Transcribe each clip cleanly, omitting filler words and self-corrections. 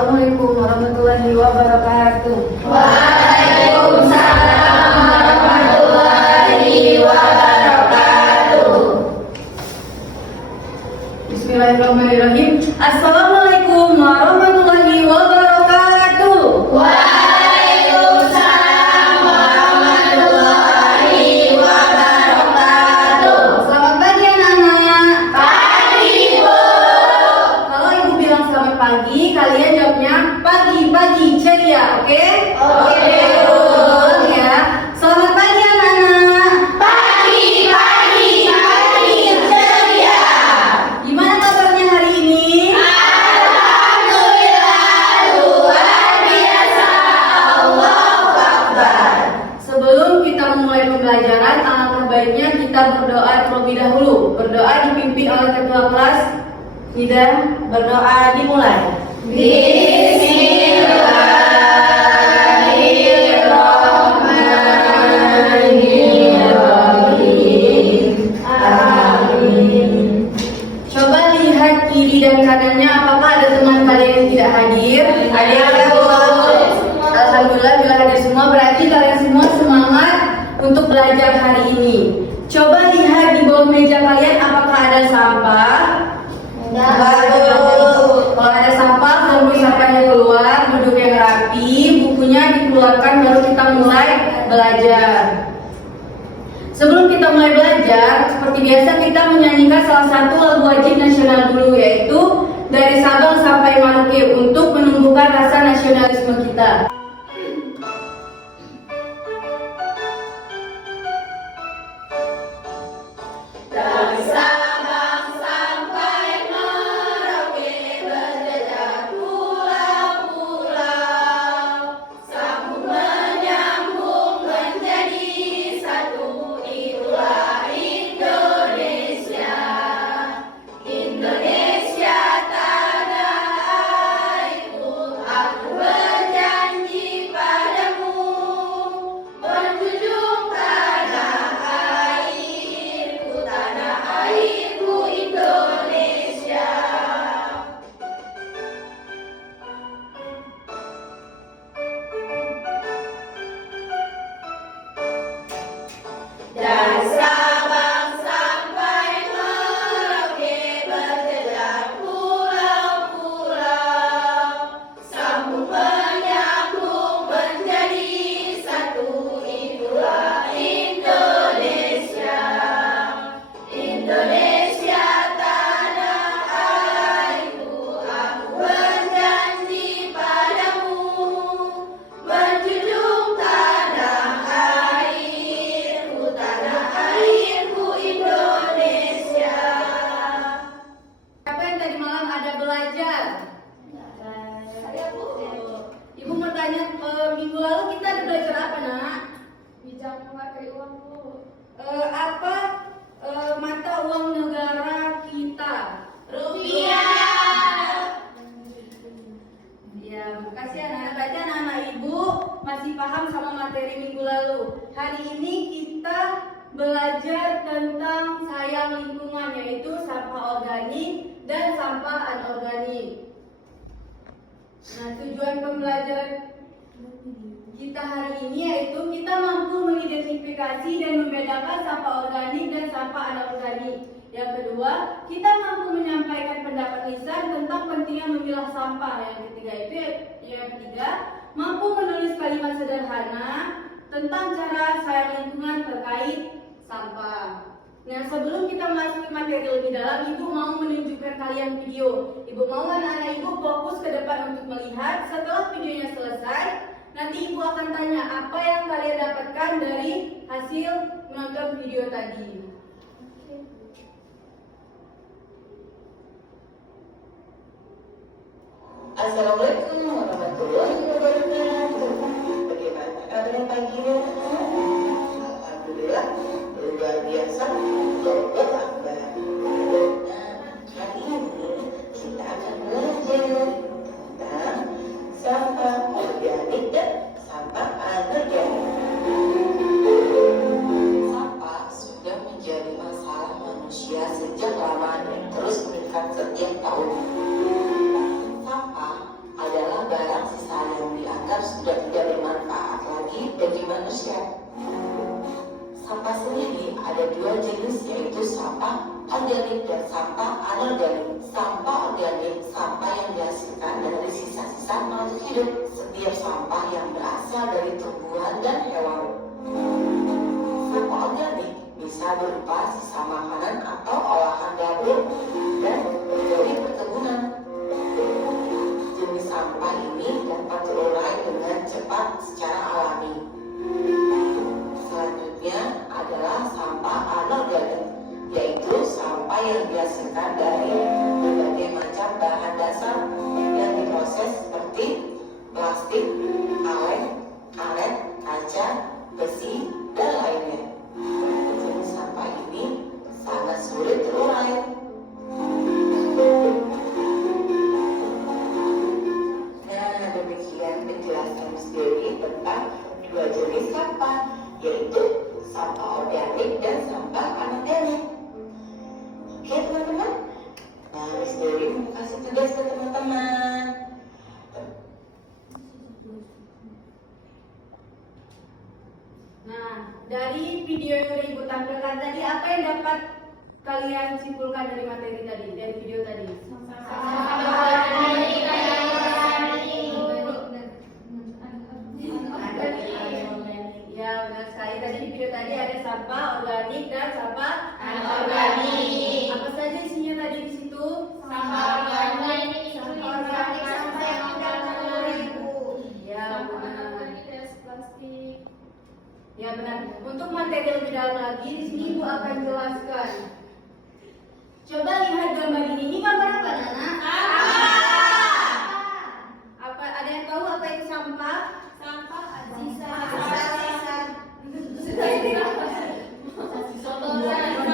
Assalamualaikum warahmatullahi wabarakatuh. Waalaikumsalam warahmatullahi wabarakatuh. Bismillahirrahmanirrahim. Assalamualaikum warahmatullahi wabarakatuh. Waalaikumsalam warahmatullahi wabarakatuh. Selamat pagi anak-anak. Pagi, Bu. Kalau ibu bilang selamat pagi, kalian jawabnya pagi ceria, oke? Oke, Bu. Ya. Selamat pagi anak-anak. Pagi ceria. Gimana kabarnya hari ini? Alhamdulillah, luar biasa. Allahu Akbar. Sebelum kita memulai pembelajaran, alangkah baiknya kita berdoa terlebih dahulu. Berdoa dipimpin oleh ketua kelas. Tidak, berdoa dimulai. Bismillahirrahmanirrahim. Amin. Coba lihat kiri dan kanannya, apakah ada teman kalian yang tidak hadir? Ada, Bu. Alhamdulillah, bila hadir semua berarti kalian semua semangat untuk belajar hari ini. Coba lihat di bawah meja kalian, apakah ada sampah? Kalau ada sampah, tunggu sampahnya keluar, duduk yang rapi, bukunya dikeluarkan, baru kita mulai belajar. Sebelum kita mulai belajar, seperti biasa kita menyanyikan salah satu lagu wajib nasional dulu, yaitu Dari Sabang Sampai Merauke, untuk menumbuhkan rasa nasionalisme kita. Dari Sabang sampai Merauke berjejak pulau-pulau, sambung menyambung menjadi satu, itulah Indonesia. Indonesia tanah airku, aku berjanji padamu, menjunjung tanah airku, tanah airku Indonesia. Dari Sabang sampai Merauke berjejak pulau-pulau, sambung menyambung menjadi satu, itulah Indonesia. Indonesia tanah airku, aku berjanji padamu, menjunjung tanah airku, tanah airku Indonesia. Siapa yang tadi malam ada belajar? Saya, Bu. Ibu mau tanya, minggu lalu kita ada belajar apa, nak? Bijak memakai uang, Bu. Apa mata uang negara kita? Rupiah. Ya, makasih anak-anak. Berarti anak-anak ibu masih paham sama materi minggu lalu. Hari ini kita belajar tentang sayang lingkungan, yaitu sampah organik dan sampah anorganik. Nah, tujuan pembelajaran kita hari ini yaitu kita mampu mengidentifikasi dan membedakan sampah organik dan sampah anorganik. Yang kedua, kita mampu menyampaikan pendapat lisan tentang pentingnya memilah sampah. Yang ketiga, mampu menulis kalimat sederhana tentang cara sayang lingkungan terkait sampah. Nah, sebelum kita masuk ke materi lebih dalam, Ibu mau menunjukkan kalian video. Ibu mau anak-anak Ibu fokus ke depan untuk melihat. Setelah videonya selesai, nanti Ibu akan tanya apa yang kalian dapatkan dari hasil menonton video tadi. Assalamualaikum warahmatullahi wabarakatuh. Bagaimana kabarnya pagi ini? Alhamdulillah, luar biasa. Allahu Akbar. Nah, hari ini kita akan belajar tentang sampah organik dan sampah anorganik. Sampah sudah menjadi masalah manusia sejak lama dan terus meningkat setiap tahun. Sampah adalah ada dua jenis, yaitu sampah organik dan sampah anorganik. Sampah organik, sampah yang dihasilkan dari sisa-sisa makhluk hidup. Setiap sampah yang berasal dari tumbuhan dan hewan. Sampah organik bisa berupa sisa makanan atau olahan dapur dan dari perkebunan. Jenis sampah ini dapat terurai dengan cepat secara alami. Selanjutnya adalah sampah anorganik, yaitu sampah yang dihasilkan dari berbagai macam bahan dasar yang diproses seperti plastik, kaleng, karet, kaca, besi, dan lainnya. Jenis sampah ini sangat sulit terurai. Nah, demikian penjelasan Miss Dewi tentang dua jenis sampah, yaitu sampah organik dan sampah anorganik. Oke teman-teman, nah Miss Dewi mau kasih tugas ke teman-teman. Nah, dari video yang sudah Ibu tampilkan tadi, apa yang dapat kalian simpulkan dari materi tadi, dari video tadi? Ya, benar sekali. Tadi di video tadi ada sampah organik dan sampah anorganik. Apa saja isinya tadi di situ? Sampah organik, sampah organik, sampah yang udah terurai, Ibu. Ya, sampah benar. anorganik dari plastik. Ya benar. Untuk materi lebih dalam lagi, di sini Ibu akan jelaskan. Coba lihat gambar ini. Ini gambar apa, Nana? Apa? Ada yang tahu apa itu sampah? Sampah Sisa.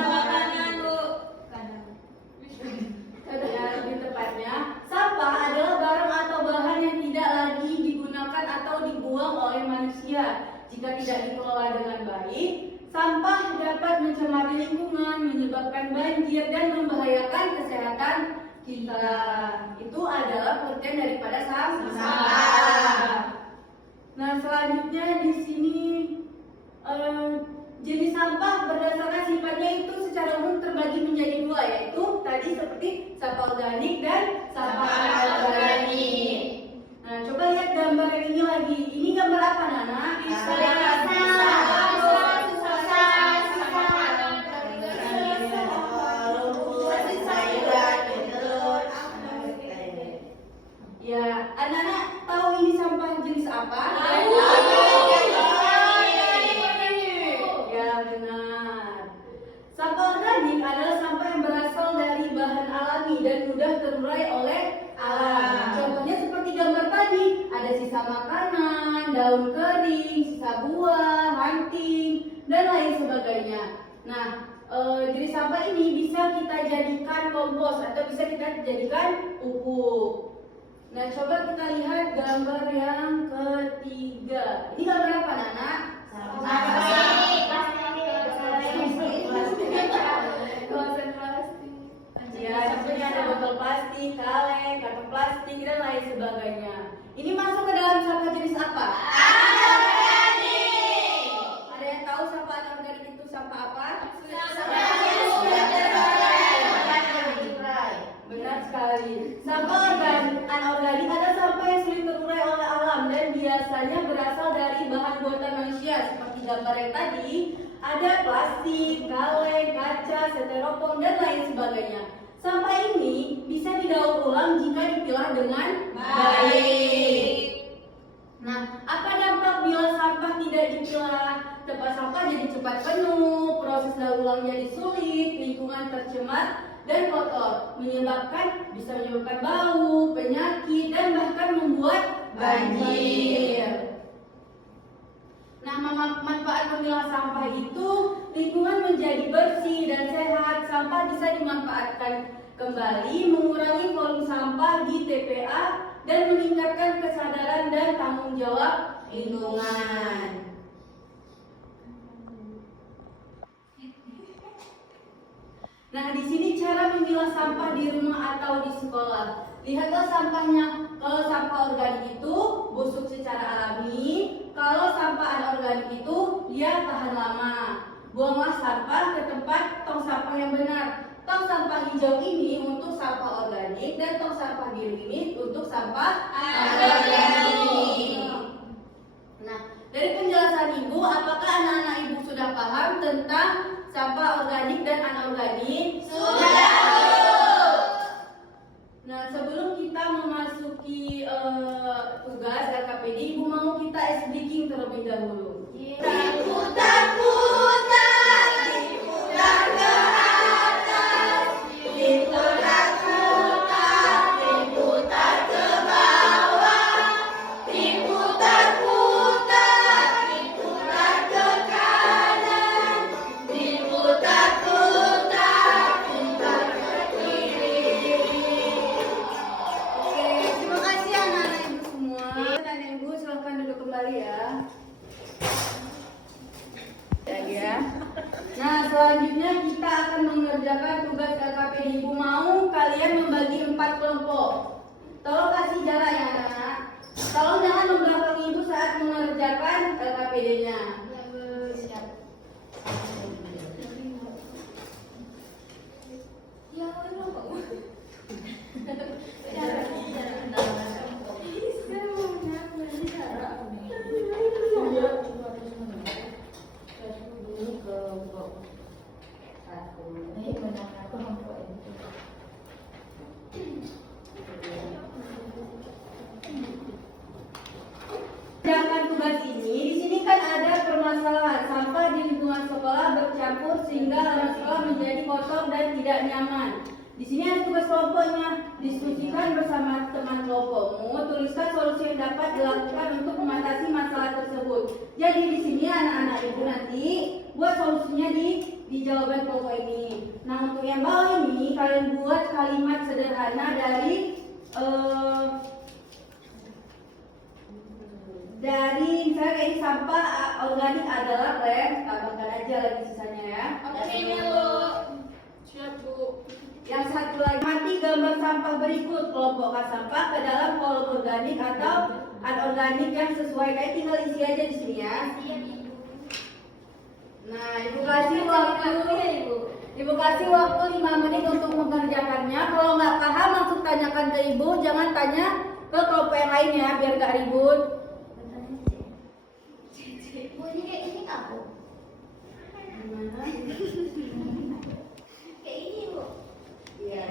makanan, Bu. Ya, lebih tepatnya, sampah adalah barang atau bahan yang tidak lagi digunakan atau dibuang oleh manusia. Jika tidak dikelola dengan baik, sampah dapat mencemari lingkungan, menyebabkan banjir, dan membahayakan kesehatan kita. Itu adalah pengertian daripada sampah. Nah, selanjutnya di sini jenis sampah berdasarkan sifatnya itu secara umum terbagi menjadi dua, yaitu tadi seperti sampah organik dan sampah anorganik. Nah, coba lihat gambar yang ini lagi. Ini gambar apa, Nana? Ya, anak-anak tahu ini sampah jenis apa? Ya, benar. Sampah organik adalah sampah yang berasal dari bahan alami dan mudah terurai oleh alam. Contohnya seperti gambar tadi, ada sisa makanan, daun kering, sisa buah, ranting, dan lain sebagainya. Nah, jenis sampah ini bisa kita jadikan kompos atau bisa kita jadikan pupuk. Nah, coba kita lihat gambar yang ketiga. Ini gambar apa, Nana? Ya, contohnya ada botol plastik, kaleng, karton plastik, dan lain sebagainya. Ini masuk ke dalam sampah jenis apa? Ada yang tahu sampah anorganik itu sampah apa? Benar sekali. Sampah anorganik adalah sampah yang sulit terurai oleh alam dan biasanya berasal dari bahan buatan manusia seperti gambar yang tadi. Ada plastik, kaleng, kaca, styrofoam, dan lain sebagainya. Sampah ini bisa didaur ulang jika dipilah dengan baik. Nah, apa dampak bila sampah tidak dipilah? Tempat sampah jadi cepat penuh, proses daur ulang jadi sulit, lingkungan tercemar dan kotor, bisa menyebabkan bau, penyakit, dan bahkan membuat banjir. Nah, manfaat memilah sampah itu lingkungan menjadi bersih dan sehat. Sampah bisa dimanfaatkan kembali, mengurangi volume sampah di TPA, dan meningkatkan kesadaran dan tanggung jawab lingkungan. Nah, di sini cara memilah sampah di rumah atau di sekolah. Lihatlah sampahnya. Kalau sampah organik itu busuk secara alami. Kalau sampah anorganik itu dia tahan lama. buanglah sampah ke tempat tong sampah yang benar. Tong sampah hijau ini untuk sampah organik dan tong sampah biru ini untuk sampah anorganik. Nah, dari penjelasan Ibu, apakah anak-anak Ibu sudah paham tentang sampah organik dan anorganik? Sudah. Nah, sebelum kita memasuki tugas LKPD, Ibu mau kita ice breaking terlebih dahulu. Putar-putar, diputar ke atas, diputar-putar, diputar ke bawah, diputar-putar, diputar ke kanan, diputar-putar, putar ke kiri. Oke, terima kasih anak-anak Ibu semua. Anak-anak Ibu silahkan duduk kembali ya. Ya. Nah, selanjutnya kita akan mengerjakan tugas LKPD. Ibu mau kalian membagi 4 kelompok. Tolong kasih jarak ya anak-anak. Tolong jangan membelakang Ibu saat mengerjakan LKPD-nya. Sedangkan tugas ini, di sini kan ada permasalahan sampah di lingkungan sekolah bercampur sehingga anak sekolah menjadi kotor dan tidak nyaman. Di sini ada tugas kelompoknya, diskusikan bersama teman kelompokmu, tuliskan solusi yang dapat dilakukan untuk mengatasi masalah tersebut. Jadi di sini anak-anak Ibu nanti buat solusinya di jawaban kelompok ini. Nah, untuk yang bawah ini kalian buat kalimat sederhana dari misalnya ini sampah organik adalah rem, tambahkan aja lagi sisanya ya. Oke, Bu. Siap, Bu. Yang satu lagi, mati gambar sampah berikut, kelompokkan sampah ke dalam kolom organik atau anorganik yang sesuai. Kayak tinggal isi aja di sini ya. Siap, Ibu. Nah, Ibu kasih waktu 5 menit untuk mengerjakannya. Kalau nggak paham langsung tanyakan ke Ibu, jangan tanya ke kelompok yang lain ya, biar nggak ribut. Bu, ini kayak ini nggak, Bu? Gimana? Kayak ini, Bu. Iya.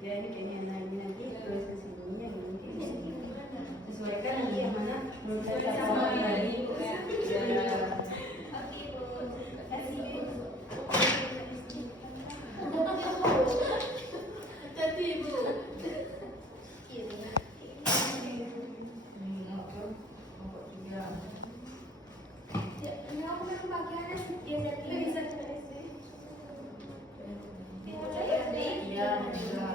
Ya ini kayaknya nanti tulis ke sininya nanti sesuaikan nanti yang mana menurut saya sama tadi. Oke, Bu. Kasih, Bu. Hati, Bu. Ya, ini aku memang pakaiannya biasa bisa Iya, juga.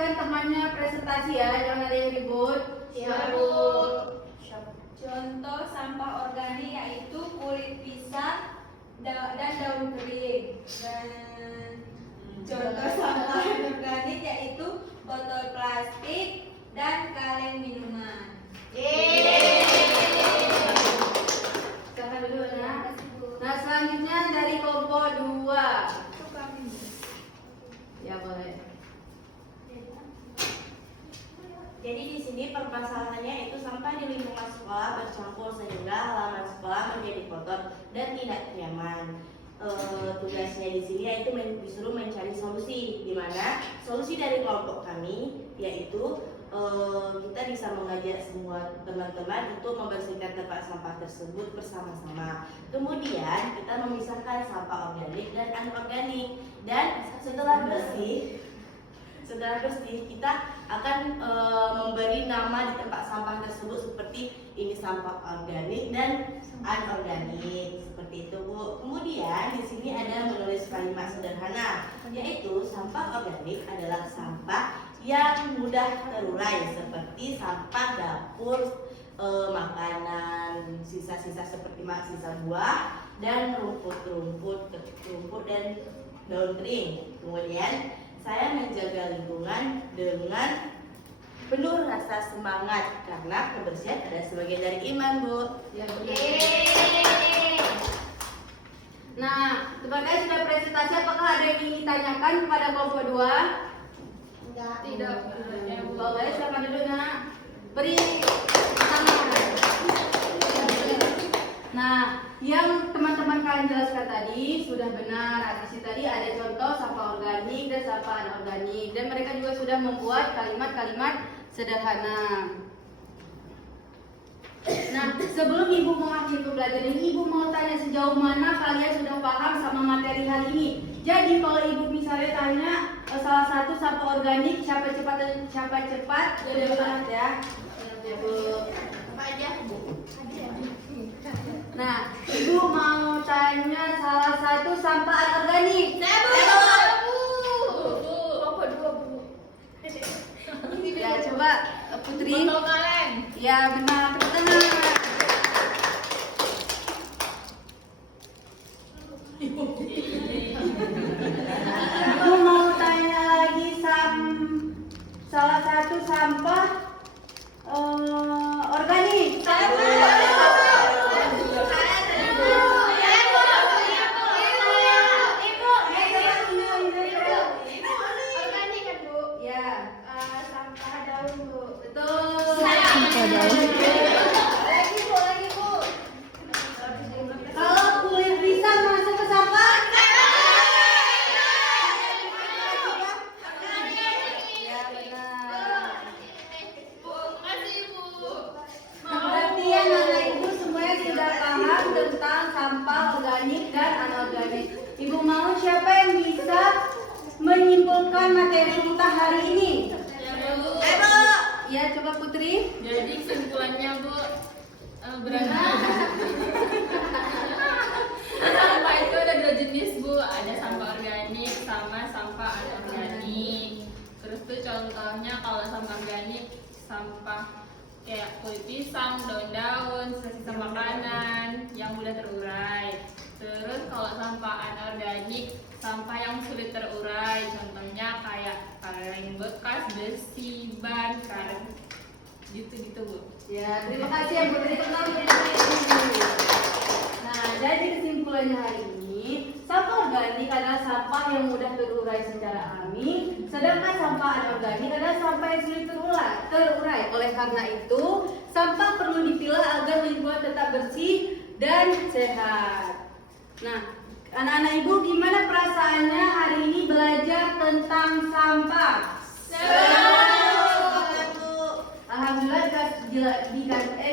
Kan temannya presentasi ya, jangan ada yang ribut. Siap, Bu. Contoh sampah organik yaitu kulit pisang dan daun kering. Dan contoh sampah organik yaitu botol plastik dan kaleng minuman. Silakan dulu ya. Nah, selanjutnya dari kelompok 2. Ya boleh. Jadi di sini permasalahannya itu sampah di lingkungan sekolah bercampur sehingga halaman sekolah menjadi kotor dan tidak nyaman. Tugasnya di sini yaitu disuruh mencari solusi, di mana solusi dari kelompok kami yaitu kita bisa mengajak semua teman-teman untuk membersihkan tempat sampah tersebut bersama-sama. Kemudian kita memisahkan sampah organik dan anorganik, dan setelah bersih kita akan memberi nama di tempat sampah tersebut seperti ini sampah organik dan anorganik, seperti itu, Bu. Kemudian di sini ada menulis kalimat sederhana, yaitu sampah organik adalah sampah yang mudah terurai seperti sampah dapur, makanan, sisa-sisa seperti sisa buah dan rumput dan daun kering. Kemudian saya menjaga lingkungan dengan penuh rasa semangat karena kebersihan adalah sebagian dari iman, Bu. Ya, benar. Nah, sebagai sudah presentasi, apakah ada yang ingin ditanyakan kepada kelompok 2? Tidak. Bawahnya silakan dulu, nak. Beri tangan. Nah, yang teman-teman kalian jelaskan tadi sudah benar. Di sini tadi ada contoh sampah organik dan sampah anorganik, dan mereka juga sudah membuat kalimat-kalimat sederhana. Nah, sebelum Ibu mengakhiri pembelajaran ini, Ibu mau tanya sejauh mana kalian sudah paham sama materi hari ini. Jadi kalau Ibu misalnya tanya salah satu sampah organik, siapa cepat, udah banget ya. Ibu. Apa aja, Bu? Nah, Ibu mau tanya salah satu sampah anorganik. Kelompok 2, Bu. Ya, coba Putri. Botol kaleng. Ya, benar, benar. Ibu mau tanya lagi salah satu sampah organik. Organik kan, Bu? Ya, Sampah daun, Bu. betul. Lagi, Bu. Kalau kulit pisang masuk ke sampah? Ya, benar. Makasih, Bu. Berarti anak-anak Ibu semuanya sudah paham tentang sampah organik dan anorganik. Ibu mau siapa yang bisa menyimpulkan materi kita hari ini? Ya, coba Putri. Jadi kesimpulannya, Bu, berarti sampah itu ada 2 jenis, Bu. Ada sampah organik sama sampah anorganik. Terus tuh contohnya kalau sampah organik, sampah kayak kulit pisang, daun-daun, sisa-sisa makanan yang mudah terurai. Terus kalau sampah anorganik, sampah yang sulit terurai. Contohnya kayak kaleng bekas, besi, ban, karet, gitu-gitu, Bu. Ya, terima kasih ya Putri. Nah, jadi kesimpulannya hari ini, sampah organik adalah sampah yang mudah terurai secara alami, sedangkan sampah anorganik adalah sampah yang sulit terurai. Oleh karena itu, sampah perlu dipilah agar lingkungan tetap bersih dan sehat. Nah, anak-anak Ibu, gimana perasaannya hari ini belajar tentang sampah? Alhamdulillah,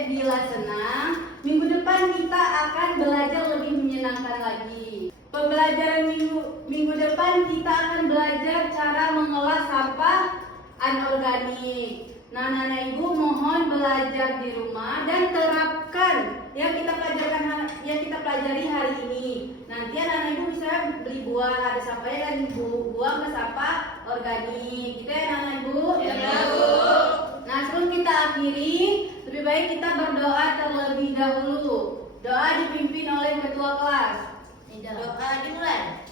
bila senang, minggu depan kita akan belajar lebih menyenangkan lagi. Pembelajaran minggu depan kita akan belajar cara mengolah sampah anorganik. Nah, anak-anak Ibu mohon belajar di rumah dan terapkan yang kita pelajari hari ini. Nanti anak-anak Ibu bisa beli buah, ada sampahnya dan buang ke sampah organik. Gitu ya anak-anak Ibu? Ya, Bu. Nah, sebelum kita akhiri, lebih baik kita berdoa terlebih dahulu. Doa dipimpin oleh ketua kelas. Doa dimulai.